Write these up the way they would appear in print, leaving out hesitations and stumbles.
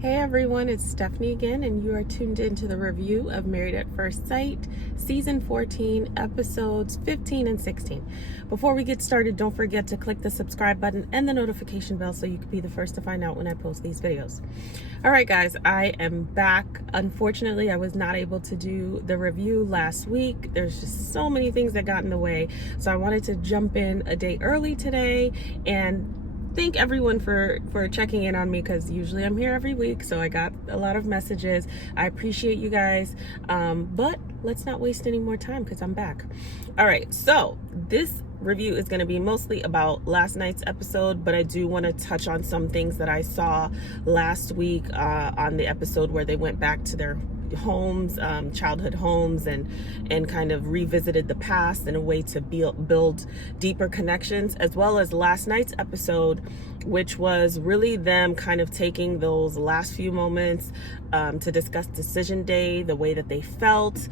Hey everyone, it's Stephanie again, and you are tuned into the review of Married at First Sight, Season 14, Episodes 15 and 16. Before we get started, don't forget to click the subscribe button and the notification bell so you can be the first to find out when I post these videos. All right, guys, I am back. Unfortunately, I was not able to do the review last week. There's just so many things that got in the way, so I wanted to jump in a day early today and thank everyone for checking in on me, because usually I'm here every week, so I got a lot of messages. I appreciate you guys, but let's not waste any more time because I'm back. All right, so this review is going to be mostly about last night's episode, but I do want to touch on some things that I saw last week on the episode where they went back to their homes, childhood homes, and kind of revisited the past in a way to build deeper connections, as well as last night's episode, which was really them kind of taking those last few moments to discuss decision day, the way that they felt,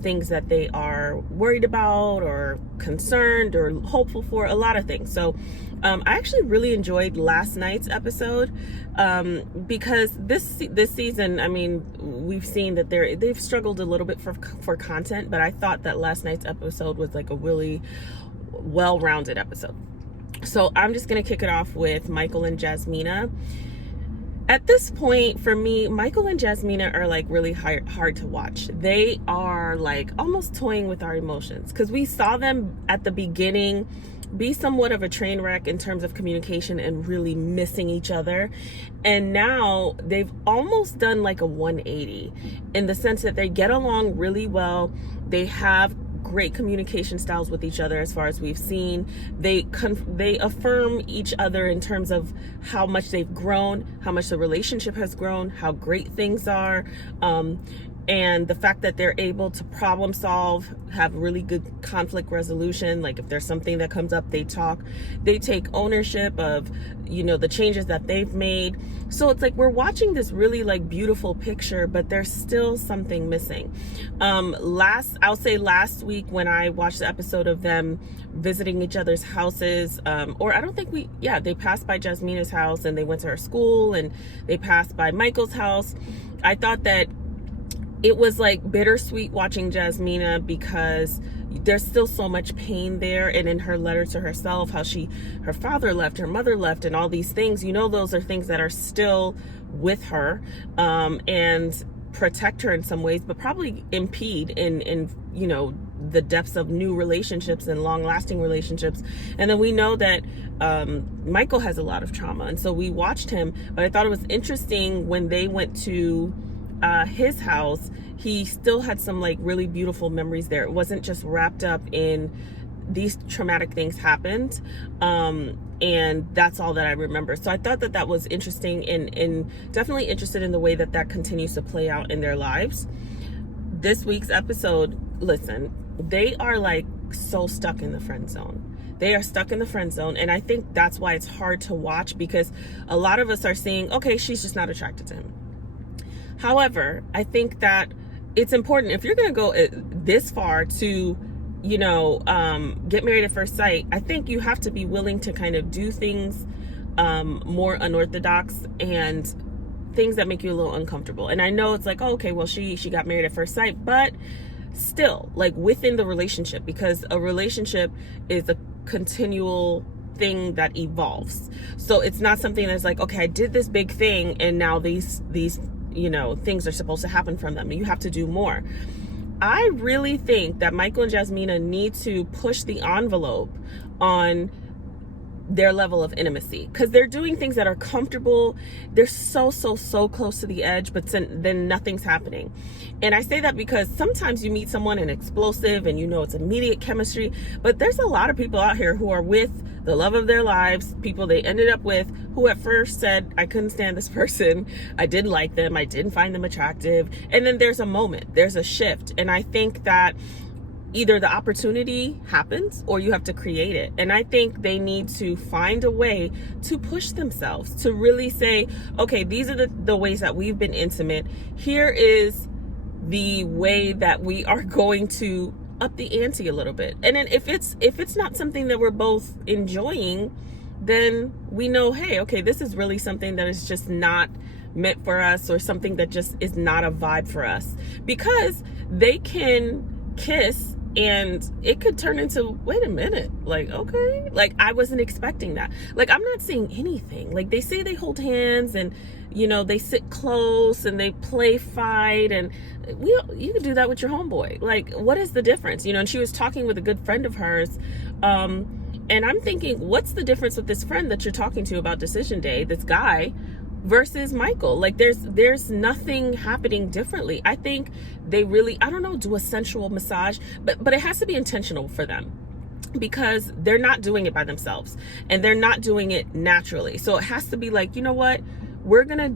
things that they are worried about or concerned or hopeful for, a lot of things. So I actually really enjoyed last night's episode because this season, I mean, we've seen that they've struggled a little bit for content, but I thought that last night's episode was like a really well-rounded episode. So I'm just gonna kick it off with Michael and Jasmina. At this point, for me, Michael and Jasmina are like really hard to watch. They are like almost toying with our emotions, because we saw them at the beginning be somewhat of a train wreck in terms of communication and really missing each other. And now they've almost done like a 180 in the sense that they get along really well. They have great communication styles with each other, as far as we've seen. They affirm each other in terms of how much they've grown, how much the relationship has grown, how great things are, and the fact that they're able to problem solve, have really good conflict resolution. Like if there's something that comes up, they talk, they take ownership of, the changes that they've made. So it's like we're watching this really like beautiful picture, but there's still something missing. I'll say last week when I watched the episode of them visiting each other's houses, or I don't think they passed by Jasmina's house and they went to her school, and they passed by Michael's house. I thought that it was like bittersweet watching Jasmina, because there's still so much pain there. And in her letter to herself, how her father left, her mother left, and all these things, those are things that are still with her, and protect her in some ways, but probably impede in the depths of new relationships and long-lasting relationships. And then we know that Michael has a lot of trauma, and so we watched him. But I thought it was interesting when they went to his house, he still had some like really beautiful memories there. It wasn't just wrapped up in these traumatic things happened, and that's all that I remember. So I thought that was interesting, and definitely interested in the way that continues to play out in their lives. This week's episode, listen, they are like so stuck in the friend zone. They are stuck in the friend zone, and I think that's why it's hard to watch, because a lot of us are saying, okay, she's just not attracted to him. However, I think that it's important, if you're going to go this far to, get married at first sight, I think you have to be willing to kind of do things more unorthodox and things that make you a little uncomfortable. And I know it's like, oh, okay, well, she got married at first sight, but still, like within the relationship, because a relationship is a continual thing that evolves. So it's not something that's like, okay, I did this big thing and now these things are supposed to happen from them, and you have to do more. I really think that Michael and Jasmina need to push the envelope on their level of intimacy, because they're doing things that are comfortable. They're so close to the edge, but then nothing's happening. And I say that because sometimes you meet someone and explosive and it's immediate chemistry, but there's a lot of people out here who are with the love of their lives, people they ended up with, who at first said, I couldn't stand this person, I didn't like them, I didn't find them attractive, and then there's a moment, there's a shift. And I think that either the opportunity happens or you have to create it. And I think they need to find a way to push themselves, to really say, okay, these are the ways that we've been intimate. Here is the way that we are going to up the ante a little bit. And then if it's not something that we're both enjoying, then we know, hey, okay, this is really something that is just not meant for us, or something that just is not a vibe for us. Because they can kiss and it could turn into, wait a minute, like, okay, like I wasn't expecting that. Like, I'm not seeing anything. Like, they say they hold hands and, you know, they sit close and they play fight, and you can do that with your homeboy. Like, what is the difference? You know, and she was talking with a good friend of hers, and I'm thinking, what's the difference with this friend that you're talking to about decision day, this guy, versus Michael? Like, there's nothing happening differently. I think they really, I don't know, do a sensual massage, but it has to be intentional for them, because they're not doing it by themselves and they're not doing it naturally. So it has to be like, you know what, we're gonna,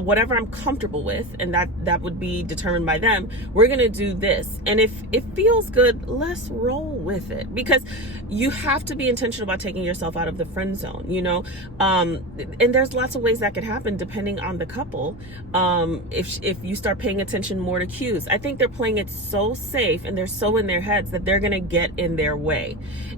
whatever I'm comfortable with, and that would be determined by them, we're gonna do this, and if it feels good, let's roll with it. Because you have to be intentional about taking yourself out of the friend zone, you know. And there's lots of ways that could happen depending on the couple. If you start paying attention more to cues, I think they're playing it so safe and they're so in their heads that they're gonna get in their way.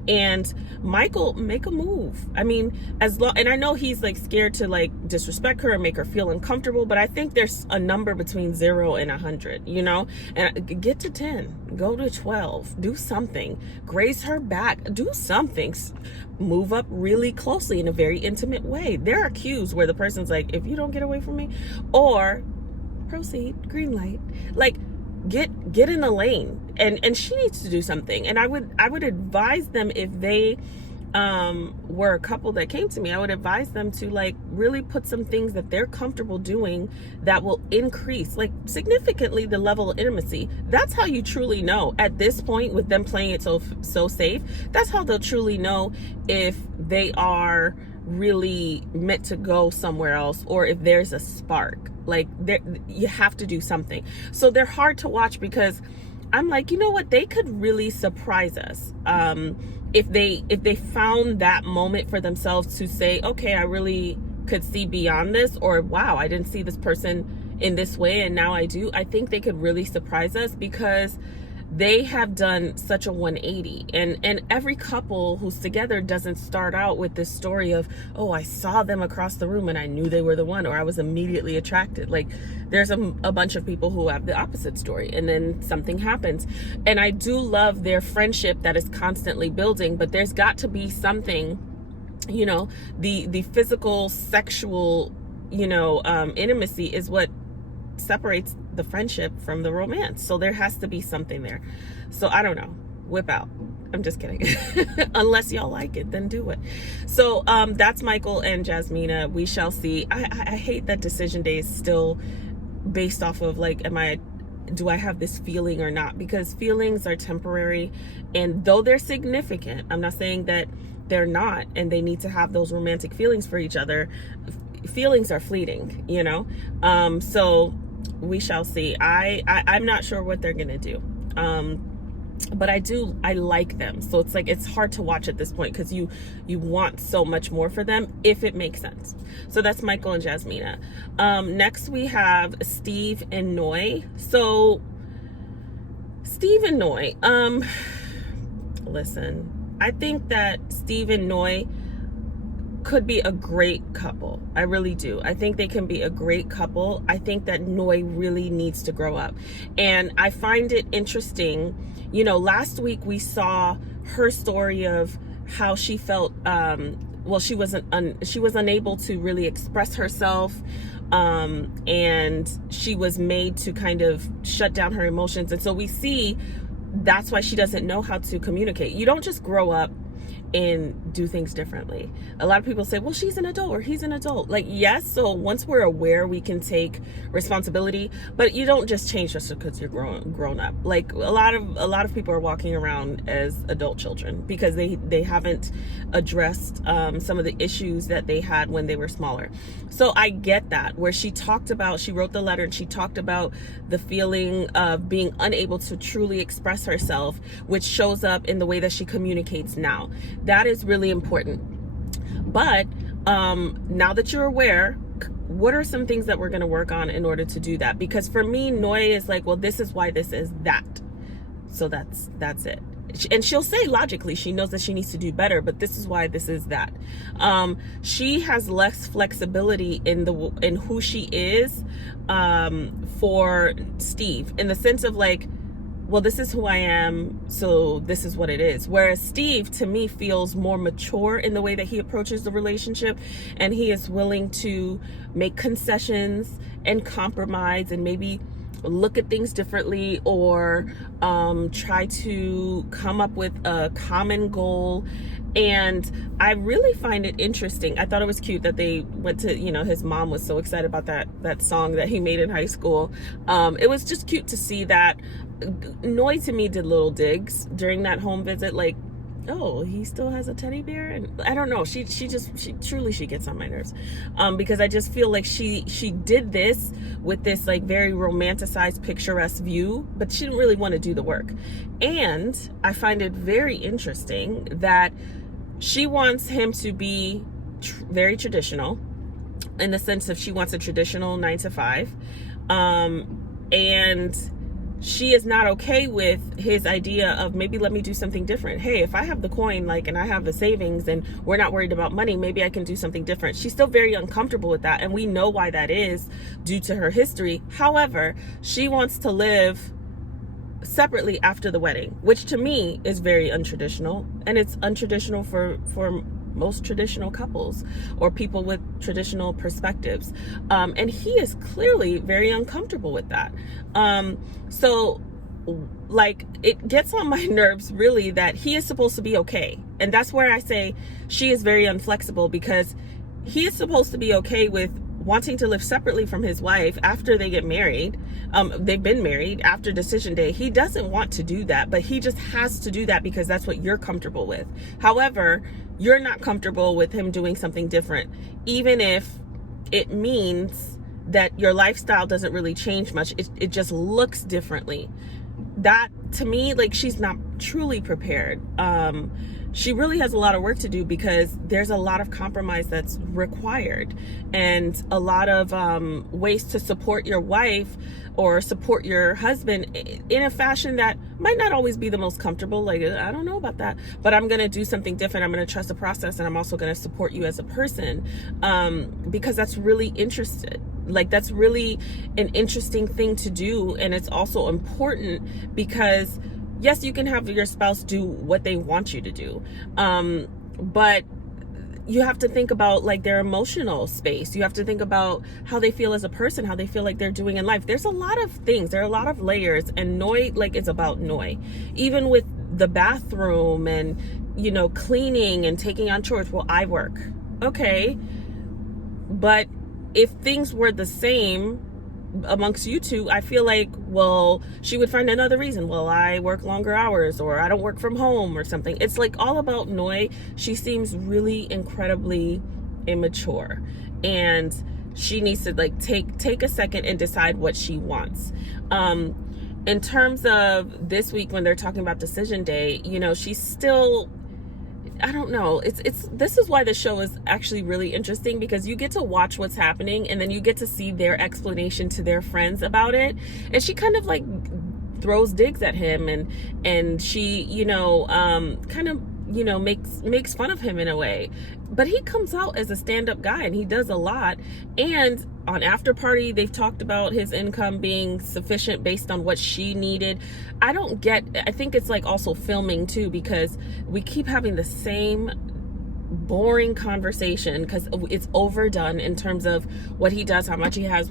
And Michael, make a move. I mean, and I know he's like scared to like disrespect her and make her feel uncomfortable, but I think there's a number between 0 and 100, you know. And get to 10, go to 12, do something, graze her back, do something, move up really closely in a very intimate way. There are cues where the person's like, if you don't get away from me, or proceed, green light. Like, get in the lane, and she needs to do something. And I would advise them, if they were a couple that came to me, I would advise them to like really put some things that they're comfortable doing that will increase like significantly the level of intimacy. That's how you truly know at this point, with them playing it so safe. That's how they'll truly know if they are really meant to go somewhere else, or if there's a spark. Like, you have to do something. So they're hard to watch, because I'm like, you know what, they could really surprise us if they found that moment for themselves to say, okay, I really could see beyond this, or wow, I didn't see this person in this way and now I do. I think they could really surprise us, because they have done such a 180. And every couple who's together doesn't start out with this story of, oh, I saw them across the room and I knew they were the one, or I was immediately attracted. Like, there's a bunch of people who have the opposite story, and then something happens. And I do love their friendship that is constantly building, but there's got to be something, you know, the physical, sexual, you know, intimacy is what separates the friendship from the romance. So there has to be something there. So I don't know, whip out. I'm just kidding. Unless y'all like it, then do it. So that's Michael and Jasmina. We shall see. I hate that decision day is still based off of like, do I have this feeling or not? Because feelings are temporary, and though they're significant, I'm not saying that they're not, and they need to have those romantic feelings for each other. Feelings are fleeting, you know. So we shall see. I'm not sure what they're gonna do, but I like them. So it's like, it's hard to watch at this point, because you want so much more for them, if it makes sense. So that's Michael and Jasmina. Next we have Steve and Noi. So Steve and Noi, listen, I think that Steve and Noi could be a great couple. I really do. I think they can be a great couple. I think that Noi really needs to grow up. And I find it interesting, you know, last week we saw her story of how she felt, well, she was unable to really express herself, and she was made to kind of shut down her emotions. And so we see that's why she doesn't know how to communicate. You don't just grow up and do things differently. A lot of people say, well, she's an adult or he's an adult. Like, yes, so once we're aware, we can take responsibility, but you don't just change just because you're grown up. Like, a lot of people are walking around as adult children because they haven't addressed some of the issues that they had when they were smaller. So I get that, where she wrote the letter and she talked about the feeling of being unable to truly express herself, which shows up in the way that she communicates now. That is really important. But now that you're aware, what are some things that we're going to work on in order to do that? Because for me, Noi is like, well, this is why this is that. So that's it. and she'll say logically she knows that she needs to do better, but this is why this is that. She has less flexibility in who she is for Steve, in the sense of like, well, this is who I am, so this is what it is. Whereas Steve, to me, feels more mature in the way that he approaches the relationship, and he is willing to make concessions and compromise and maybe look at things differently, or try to come up with a common goal. And I really find it interesting. I thought it was cute that they went to, his mom was so excited about that song that he made in high school. It was just cute to see that. Noi to me did little digs during that home visit, like, oh, he still has a teddy bear, and I don't know, she truly gets on my nerves, because I just feel like she did this with this like very romanticized, picturesque view, but she didn't really want to do the work. And I find it very interesting that she wants him to be very traditional, in the sense of she wants a traditional 9 to 5, and she is not okay with his idea of, maybe let me do something different. Hey, if I have the coin, like, and I have the savings and we're not worried about money, maybe I can do something different. She's still very uncomfortable with that, and we know why that is, due to her history. However, she wants to live separately after the wedding, which to me is very untraditional, and it's untraditional for most traditional couples or people with traditional perspectives, and he is clearly very uncomfortable with that. So like, it gets on my nerves really that he is supposed to be okay, and that's where I say she is very unflexible, because he is supposed to be okay with wanting to live separately from his wife after they get married. They've been married after decision day. He doesn't want to do that, but he just has to do that because that's what you're comfortable with. However, you're not comfortable with him doing something different, even if it means that your lifestyle doesn't really change much. It just looks differently. That, to me, like, she's not truly prepared. She really has a lot of work to do, because there's a lot of compromise that's required, and a lot of ways to support your wife or support your husband in a fashion that might not always be the most comfortable. Like, I don't know about that, but I'm going to do something different. I'm going to trust the process, and I'm also going to support you as a person, because that's really interesting. Like, that's really an interesting thing to do. And it's also important because, yes, you can have your spouse do what they want you to do, but you have to think about, like, their emotional space. You have to think about how they feel as a person, how they feel like they're doing in life. There's a lot of things. There are a lot of layers, and Noi, like, it's about Noi. Even with the bathroom and, cleaning and taking on chores. Well, I work. Okay. But if things were the same amongst you two, I feel like, well, she would find another reason. Well, I work longer hours, or I don't work from home, or something. It's like all about Noi. She seems really incredibly immature, and she needs to, like, take a second and decide what she wants. In terms of this week, when they're talking about decision day, she's still, I don't know. This is why the show is actually really interesting, because you get to watch what's happening, and then you get to see their explanation to their friends about it. And she kind of, like, throws digs at him, and she, kind of, makes fun of him in a way. But he comes out as a stand-up guy, and he does a lot. And on After Party, they've talked about his income being sufficient based on what she needed. I think it's like also filming too, because we keep having the same boring conversation, because it's overdone in terms of what he does, how much he has.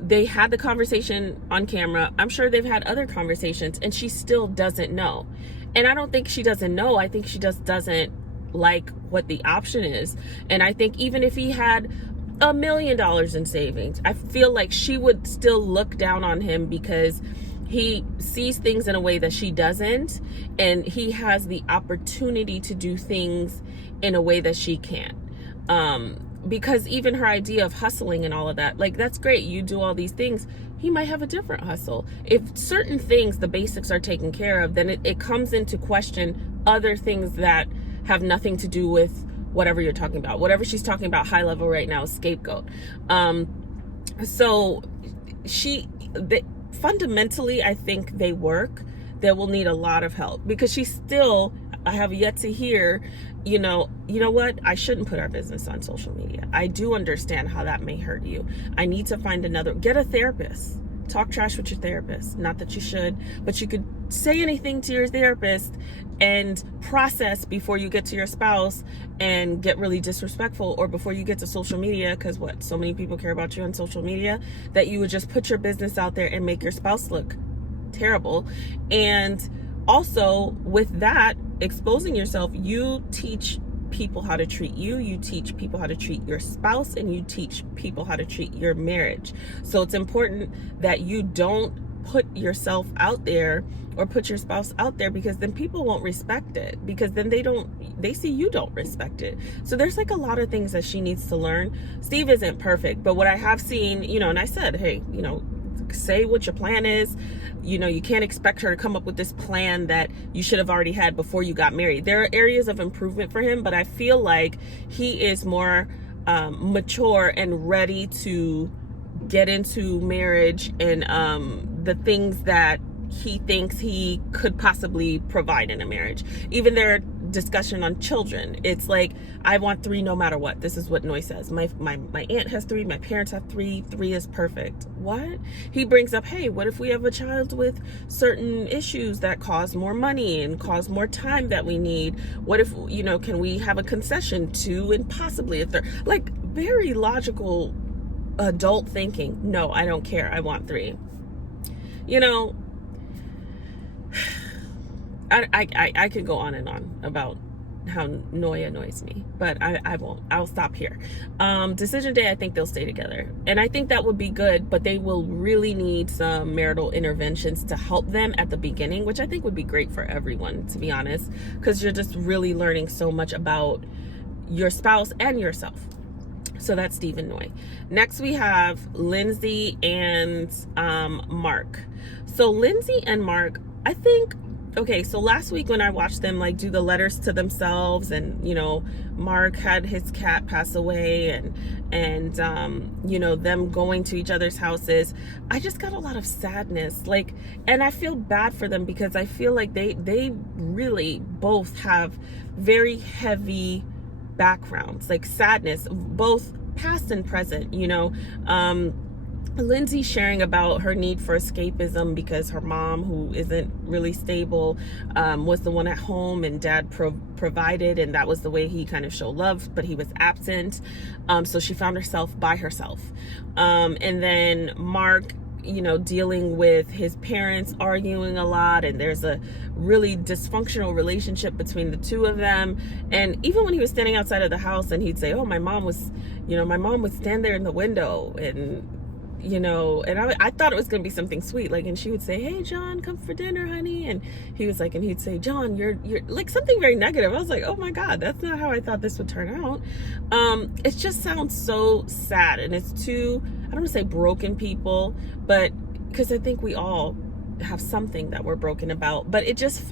They had the conversation on camera. I'm sure they've had other conversations, and she still doesn't know. And I don't think she doesn't know. I think she just doesn't like what the option is. And I think even if he had $1 million in savings, I feel like she would still look down on him, because he sees things in a way that she doesn't, and he has the opportunity to do things in a way that she can't. Because even her idea of hustling and all of that, like, that's great. You do all these things. He might have a different hustle. If certain things, the basics, are taken care of, then it comes into question other things that have nothing to do with whatever you're talking about. Whatever she's talking about high level right now is scapegoat. So fundamentally, I think they work. that will need a lot of help, because I have yet to hear, you know what, I shouldn't put our business on social media. I do understand how that may hurt you. I need to find get a therapist. Talk trash with your therapist. Not that you should, but you could say anything to your therapist and process before you get to your spouse and get really disrespectful, or before you get to social media, because so many people care about you on social media, that you would just put your business out there and make your spouse look terrible. And also with that, exposing yourself, you teach people how to treat you, you teach people how to treat your spouse, and you teach people how to treat your marriage. So it's important that you don't put yourself out there or put your spouse out there, because then people won't respect it, because then they see you don't respect it. So there's like a lot of things that she needs to learn. Steve isn't perfect, but what I have seen, and I said, hey, say what your plan is. You can't expect her to come up with this plan that you should have already had before you got married. There are areas of improvement for him, but I feel like he is more mature and ready to get into marriage and the things that he thinks he could possibly provide in a marriage. Even their discussion on children, it's like, I want 3 no matter what. This is what Noy says. My aunt has 3, my parents have 3 is perfect. What? He brings up, hey, what if we have a child with certain issues that cause more money and cause more time that we need? What if, can we have a concession, 2 and possibly a 3rd? Like, very logical adult thinking. No, I don't care. I want 3. I could go on and on about how Noy annoys me, but I won't. I'll stop here. Decision day, I think they'll stay together. And I think that would be good, but they will really need some marital interventions to help them at the beginning, which I think would be great for everyone, to be honest, because you're just really learning so much about your spouse and yourself. So that's Steve and Noy. Next, we have Lindsay and Mark. So Lindsay and Mark, I think, okay, so last week when I watched them do the letters to themselves, and Mark had his cat pass away, and them going to each other's houses, I just got a lot of sadness, and I feel bad for them, because I feel like they really both have very heavy backgrounds, sadness, both past and present. Lindsay sharing about her need for escapism because her mom, who isn't really stable, was the one at home, and dad provided, and that was the way he kind of showed love, but he was absent. So she found herself by herself. And then Mark, dealing with his parents arguing a lot, and there's a really dysfunctional relationship between the two of them. And even when he was standing outside of the house and he'd say, oh, my mom would stand there in the window, and and I thought it was going to be something sweet, and she would say, hey, John, come for dinner, honey. And he was and he'd say, John, you're something very negative. I was like, oh my God, that's not how I thought this would turn out. It just sounds so sad. And it's two, I don't want to say broken people, but because I think we all have something that we're broken about, but it's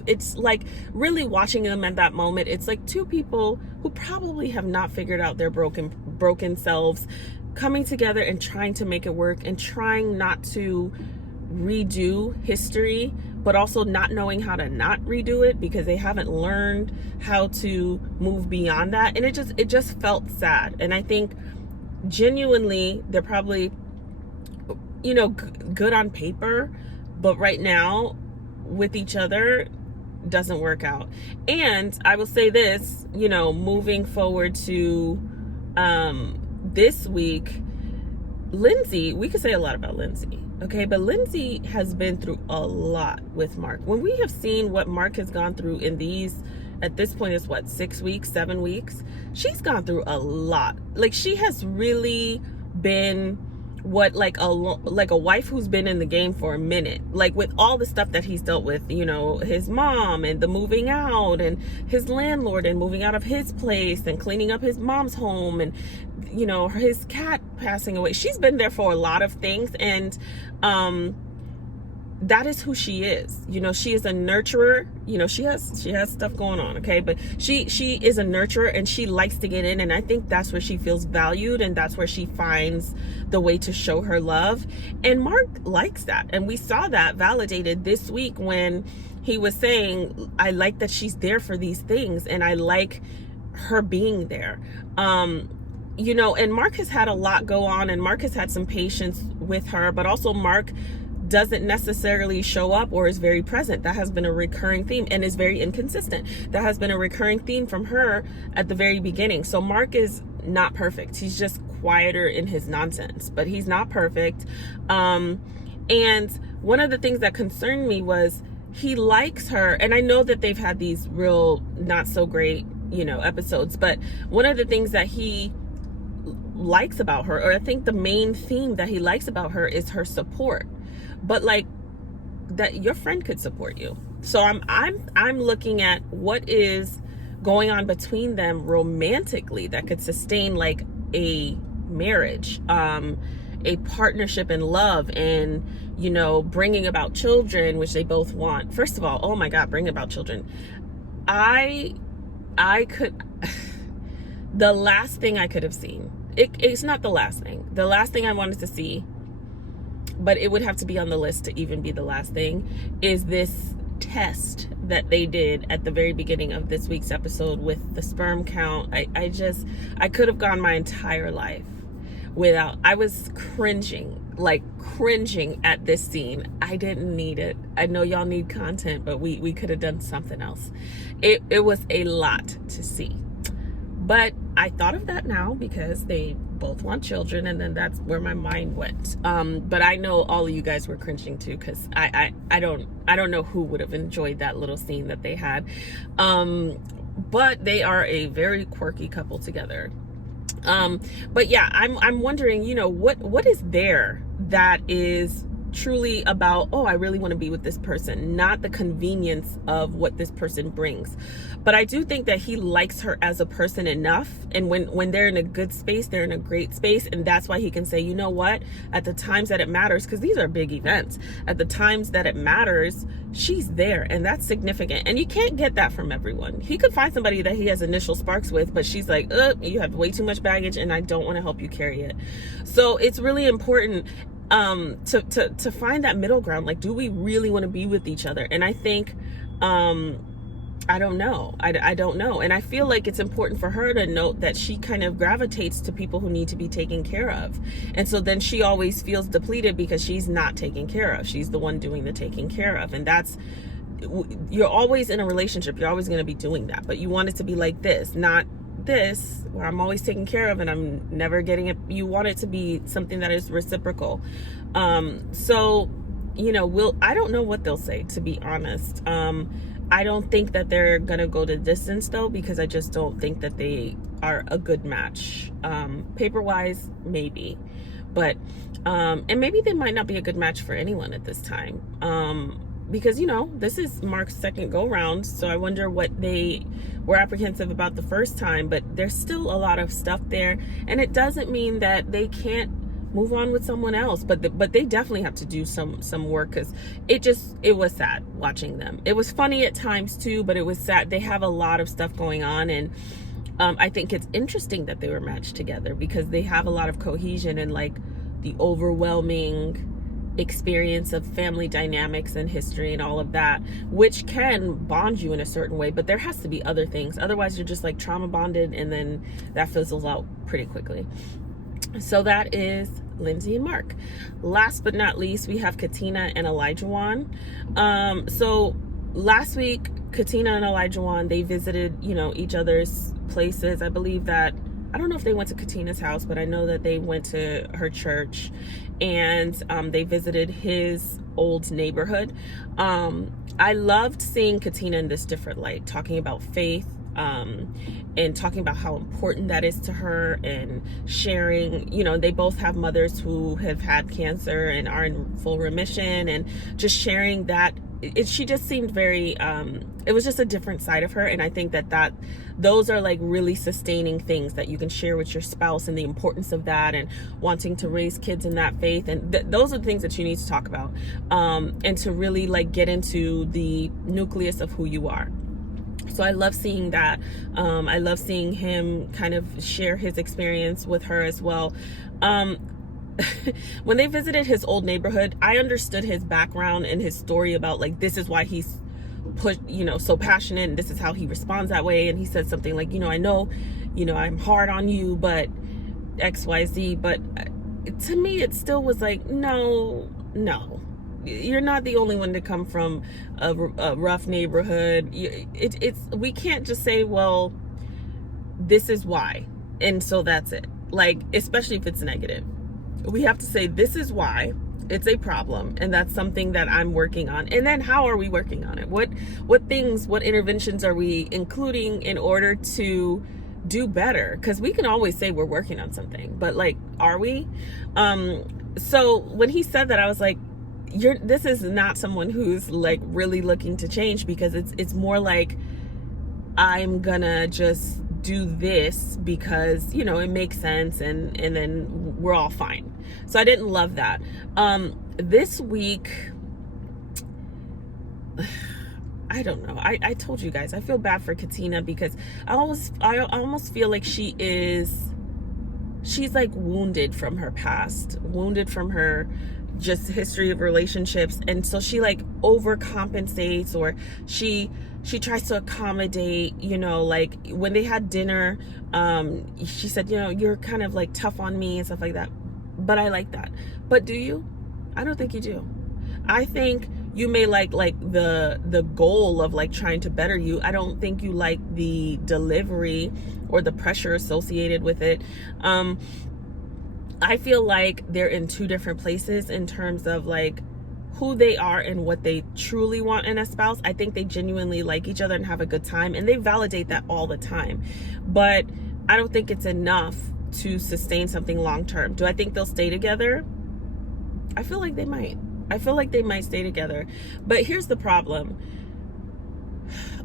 really watching them at that moment. It's like two people who probably have not figured out their broken selves, coming together and trying to make it work, and trying not to redo history, but also not knowing how to not redo it, because they haven't learned how to move beyond that. And it just felt sad. And I think genuinely they're probably good on paper, but right now with each other doesn't work out. And I will say this, moving forward to this week, Lindsay, we could say a lot about Lindsay, okay? But Lindsay has been through a lot with Mark. When we have seen what Mark has gone through in these, at this point, is 6 weeks, 7 weeks? She's gone through a lot. She has really been what a wife who's been in the game for a minute, with all the stuff that he's dealt with, his mom and the moving out, and his landlord and moving out of his place and cleaning up his mom's home, and his cat passing away. She's been there for a lot of things. And that is who she is. You know, she is a nurturer. You know, she has stuff going on, okay? But she is a nurturer, and she likes to get in, and I think that's where she feels valued, and that's where she finds the way to show her love. And Mark likes that. And we saw that validated this week when he was saying, I like that she's there for these things, and I like her being there. You know, and Mark has had a lot go on, and Mark has had some patience with her, but also Mark doesn't necessarily show up or is very present. That has been a recurring theme, and is very inconsistent. That has been a recurring theme from her at the very beginning. So Mark is not perfect. He's just quieter in his nonsense, but he's not perfect. And one of the things that concerned me was he likes her, and I know that they've had these real not so great, you know, episodes, but one of the things that he likes about her, or I think the main theme that he likes about her, is her support. But like, that your friend could support you. So I'm looking at what is going on between them romantically that could sustain like a marriage, a partnership in love, and, you know, bringing about children, which they both want. First of all, oh my God, bring about children. I could, the last thing I could have seen, it's not the last thing. The last thing I wanted to see, but it would have to be on the list to even be the last thing, is this test that they did at the very beginning of this week's episode with the sperm count. I could have gone my entire life without, I was cringing at this scene. I didn't need it. I know y'all need content, but we could have done something else. It was a lot to see. But I thought of that now because they both want children, and then that's where my mind went. But I know all of you guys were cringing too, because I don't know who would have enjoyed that little scene that they had. But they are a very quirky couple together. But yeah, I'm wondering, you know, what is there that is truly about, oh, I really want to be with this person, not the convenience of what this person brings. But I do think that he likes her as a person enough, and when they're in a good space, they're in a great space, and that's why he can say, you know what, at the times that it matters, because these are big events, at the times that it matters, she's there, and that's significant. And you can't get that from everyone. He could find somebody that he has initial sparks with, but she's like, you have way too much baggage, and I don't want to help you carry it. So it's really important to find that middle ground. Like, do we really want to be with each other? And I think, I don't know. I don't know. And I feel like it's important for her to note that she kind of gravitates to people who need to be taken care of. And so then she always feels depleted because she's not taken care of. She's the one doing the taking care of. And that's, you're always in a relationship. You're always going to be doing that. But you want it to be like this, not this, where I'm always taken care of and I'm never getting it. You want it to be something that is reciprocal. So, you know, I don't know what they'll say, to be honest. I don't think that they're gonna go the distance though, because I just don't think that they are a good match. Paper wise, maybe, but and maybe they might not be a good match for anyone at this time. Because, you know, this is Mark's second go round, so I wonder what they were apprehensive about the first time. But there's still a lot of stuff there, and it doesn't mean that they can't move on with someone else, but they definitely have to do some work, because it was sad watching them. It was funny at times too, but it was sad. They have a lot of stuff going on, and I think it's interesting that they were matched together, because they have a lot of cohesion and like the overwhelming experience of family dynamics and history and all of that, which can bond you in a certain way. But there has to be other things, otherwise you're just like trauma bonded, and then that fizzles out pretty quickly. So that is Lindsay and Mark. Last but not least, we have Katina and Elijah. So last week, Katina and Elijah, they visited, you know, each other's places. I believe that, I don't know if they went to Katina's house, but I know that they went to her church, and they visited his old neighborhood. I loved seeing Katina in this different light, talking about faith, and talking about how important that is to her, and sharing, you know, they both have mothers who have had cancer and are in full remission, and just sharing that she just seemed very, it was just a different side of her. And I think that those are like really sustaining things that you can share with your spouse, and the importance of that, and wanting to raise kids in that faith. And those are the things that you need to talk about, and to really like get into the nucleus of who you are. So I love seeing that. I love seeing him kind of share his experience with her as well. When they visited his old neighborhood, I understood his background and his story about like, this is why he's so passionate, and this is how he responds that way. And he said something like, I know, I'm hard on you, but XYZ. But to me, it still was like, no, you're not the only one to come from a rough neighborhood. We can't just say, well, this is why, and so that's it. Like, especially if it's negative, we have to say, this is why it's a problem, and that's something that I'm working on. And then how are we working on it? What interventions are we including in order to do better? Because we can always say we're working on something, but like, are we? So when he said that, I was like, this is not someone who's like really looking to change, because it's more like, I'm gonna just do this because it makes sense, and then we're all fine. So I didn't love that. This week, I don't know. I told you guys, I feel bad for Katina, because I almost feel like she's like wounded from her past, wounded from her just history of relationships. And so she like overcompensates, or she tries to accommodate, like when they had dinner, she said, you're kind of like tough on me and stuff like that. But I like that. But do you? I don't think you do. I think you may like the goal of like trying to better you. I don't think you like the delivery or the pressure associated with it. I feel like they're in two different places in terms of like who they are and what they truly want in a spouse. I think they genuinely like each other and have a good time, and they validate that all the time. But I don't think it's enough to sustain something long term. Do I think they'll stay together? I feel like they might. I feel like they might stay together. But here's the problem.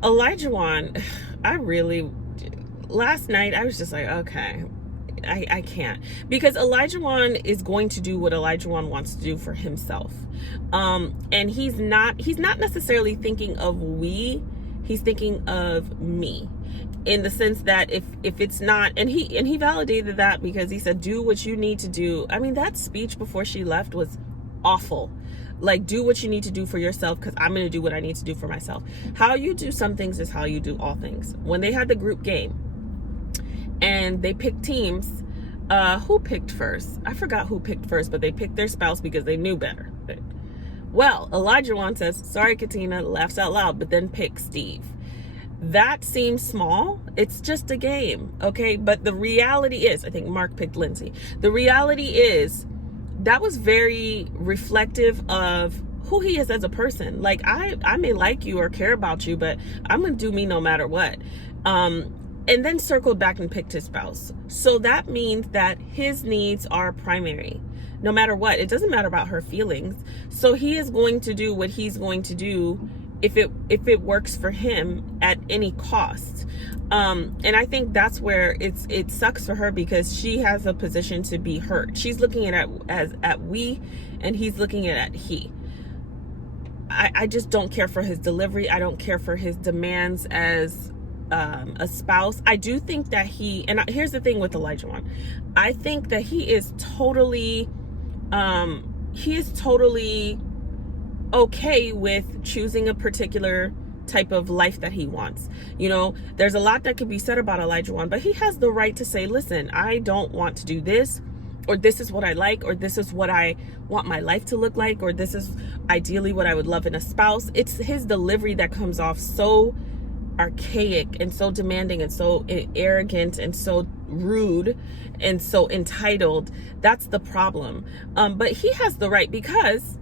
Elijah, last night I was just like, okay, I can't, because Elijah is going to do what Elijah wants to do for himself. And he's not necessarily thinking of he's thinking of me, in the sense that if it's not, and he validated that, because he said, do what you need to do. I mean, that speech before she left was awful. Like, do what you need to do for yourself, because I'm going to do what I need to do for myself. How you do some things is how you do all things. When they had the group game and they picked teams, who picked first? I forgot who picked first, but they picked their spouse because they knew better. Well, Elijah says, sorry, Katina, laughs out loud, but then pick Steve. That seems small. It's just a game, okay? But the reality is, I think Mark picked Lindsay. The reality is, that was very reflective of who he is as a person. Like, I may like you or care about you, but I'm going to do me no matter what. And then circled back and picked his spouse. So that means that his needs are primary, no matter what. It doesn't matter about her feelings. So he is going to do what he's going to do if it works for him at any cost. And I think that's where it sucks for her, because she has a position to be hurt. She's looking at it as we, and he's looking at it he. I just don't care for his delivery. I don't care for his demands as a spouse. I do think that here's the thing with Elijah. I think that he is totally okay with choosing a particular type of life that he wants. There's a lot that could be said about Elijah, but he has the right to say, listen, I don't want to do this, or this is what I like, or this is what I want my life to look like, or this is ideally what I would love in a spouse. It's his delivery that comes off so archaic and so demanding and so arrogant and so rude and so entitled. That's the problem. But he has the right, because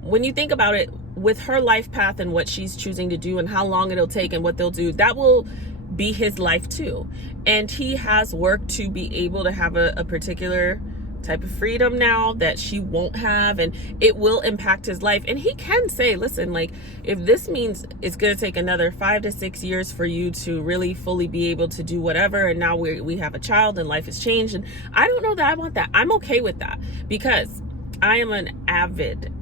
when you think about it, with her life path and what she's choosing to do and how long it'll take and what they'll do, that will be his life too. And he has work to be able to have a particular type of freedom now that she won't have, and it will impact his life. And he can say, listen, like, if this means it's going to take another 5 to 6 years for you to really fully be able to do whatever, and now we have a child and life has changed, and I don't know that I want that. I'm okay with that, because I am an avid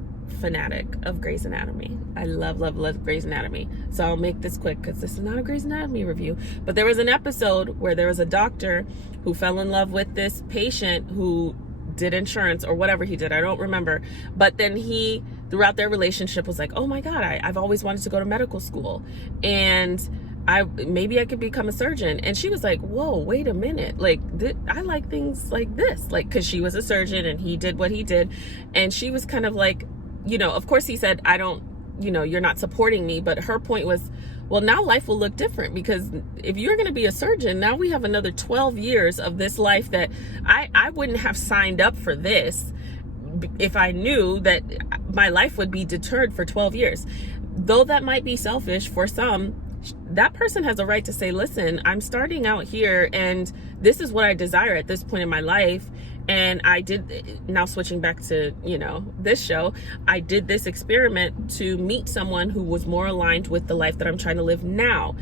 fanatic of Grey's Anatomy. I love Grey's Anatomy. So I'll make this quick because this is not a Grey's Anatomy review. But there was an episode where there was a doctor who fell in love with this patient who did insurance or whatever he did. I don't remember. But then he, throughout their relationship, was like, oh my God, I've always wanted to go to medical school. And maybe I could become a surgeon. And she was like, whoa, wait a minute. Like, I like things like this. Like, because she was a surgeon and he did what he did. And she was kind of like, of course he said, I don't, you're not supporting me. But her point was, well, now life will look different, because if you're going to be a surgeon, now we have another 12 years of this life that I wouldn't have signed up for this if I knew that my life would be deterred for 12 years. Though that might be selfish for some, that person has a right to say, listen, I'm starting out here and this is what I desire at this point in my life. And I did, now switching back to, this show, I did this experiment to meet someone who was more aligned with the life that I'm trying to live now.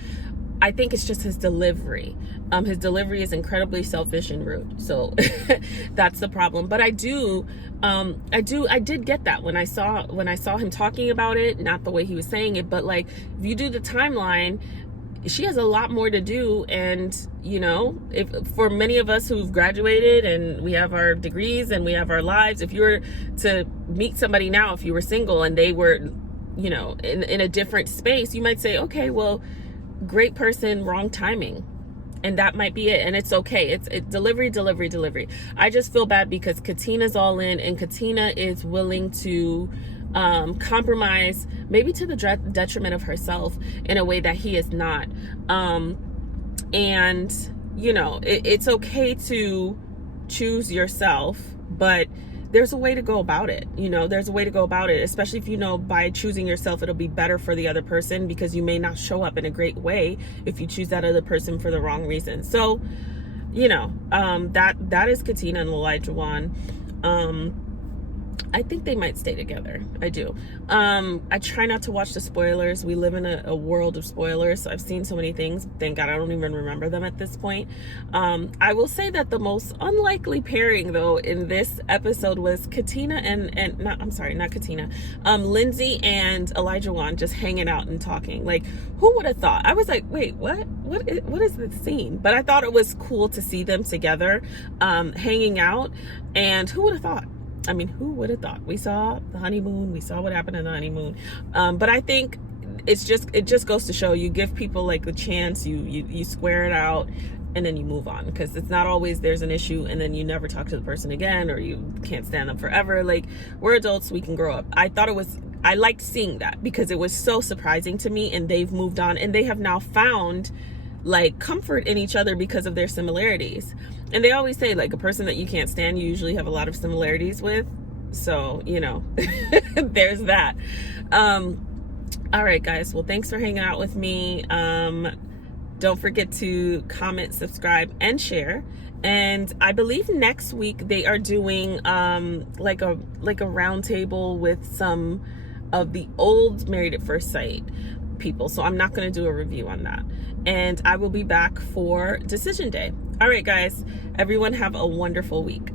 I think it's just his delivery. His delivery is incredibly selfish and rude. So that's the problem. But I did get that when I saw him talking about it, not the way he was saying it, but like, if you do the timeline, she has a lot more to do. And if for many of us who've graduated and we have our degrees and we have our lives, if you were to meet somebody now, if you were single and they were in a different space, you might say, okay, well, great person, wrong timing. And that might be it. And it's okay. It's delivery. I just feel bad because Katina's all in, and Katina is willing to compromise, maybe to the detriment of herself, in a way that he is not. It's okay to choose yourself, but there's a way to go about it. There's a way to go about it, especially if by choosing yourself, it'll be better for the other person, because you may not show up in a great way if you choose that other person for the wrong reason. So, that is Katina and Olajuwon. I think they might stay together. I do. I try not to watch the spoilers. We live in a world of spoilers. So I've seen so many things. Thank God I don't even remember them at this point. I will say that the most unlikely pairing, though, in this episode was Katina not Katina, Lindsay and Olajuwon just hanging out and talking. Like, who would have thought? I was like, wait, what is this scene? But I thought it was cool to see them together, hanging out. And who would have thought? I mean, who would have thought? We saw the honeymoon. We saw what happened in the honeymoon. But I think it just goes to show, you give people like the chance, you square it out, and then you move on. Because it's not always there's an issue and then you never talk to the person again, or you can't stand them forever. Like, we're adults, we can grow up. I liked seeing that because it was so surprising to me, and they've moved on and they have now found like comfort in each other because of their similarities. And they always say, like, a person that you can't stand, you usually have a lot of similarities with. So, there's that. All right, guys. Well, thanks for hanging out with me. Don't forget to comment, subscribe, and share. And I believe next week they are doing like a round table with some of the old Married at First Sight people. So I'm not going to do a review on that. And I will be back for Decision Day. All right, guys, everyone have a wonderful week.